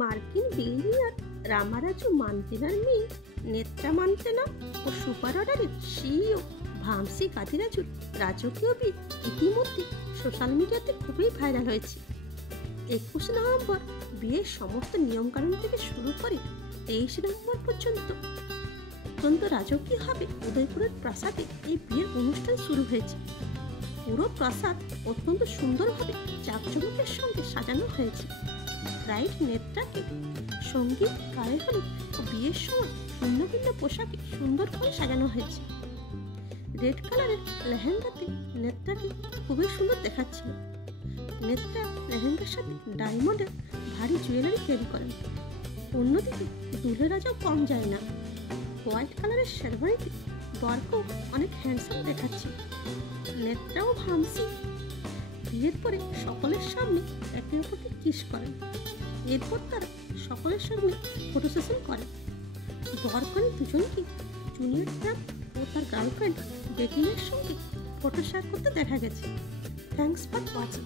মার্কিন বিলিয়নিয়ার রামারাজু মান্তেনার মেয়ে নেত্রা মান্তেনা ও সুপার অর্ডারের সিইও ভামসি কাদিরাজুর রাজকীয় বিয়ে ইতিমধ্যে সোশ্যাল মিডিয়াতে খুবই ভাইরাল হয়েছে। 21 নভেম্বর বিয়ের সমস্ত নিয়মকানুন থেকে শুরু করে 23 নভেম্বর পর্যন্ত অত্যন্ত রাজকীয়ভাবে উদয়পুরের প্রাসাদে এই বিয়ের অনুষ্ঠান শুরু হয়েছে। পুরো প্রাসাদ অত্যন্ত সুন্দরভাবে জাঁকজমকের সঙ্গে সাজানো হয়েছে। ব্রাইড নেত্রাকে সঙ্গীত গায়ন ও বিয়ের সময় ভিন্ন ভিন্ন পোশাকে সুন্দর করে সাজানো হয়েছে। রেড কালারের লেহেঙ্গাতে নেত্রাকে খুবই সুন্দর দেখাচ্ছিল। নেত্রা লেহেঙ্গার সাথে ডায়মন্ডের ভারী জুয়েলারি ক্যারি করেন। অন্যদিকে দুলহে রাজাও কম যায় না। হোয়াইট কালারের শেরওয়ানিতে বরকেও অনেক হ্যান্ডসাম দেখাচ্ছে। নেত্রা ও ভামসি বিয়ের পরে সকলের সামনে একে অপরকে কিস করেন। এরপর তারা সকলের সঙ্গে ফটো সেশন করেন। বরকনে দুজনকে জুনিয়র ট্রাম্প ও তার গার্লফ্রেন্ড বেটিনের সঙ্গে ফটো শেয়ার করতে দেখা গেছে। Thanks for watching.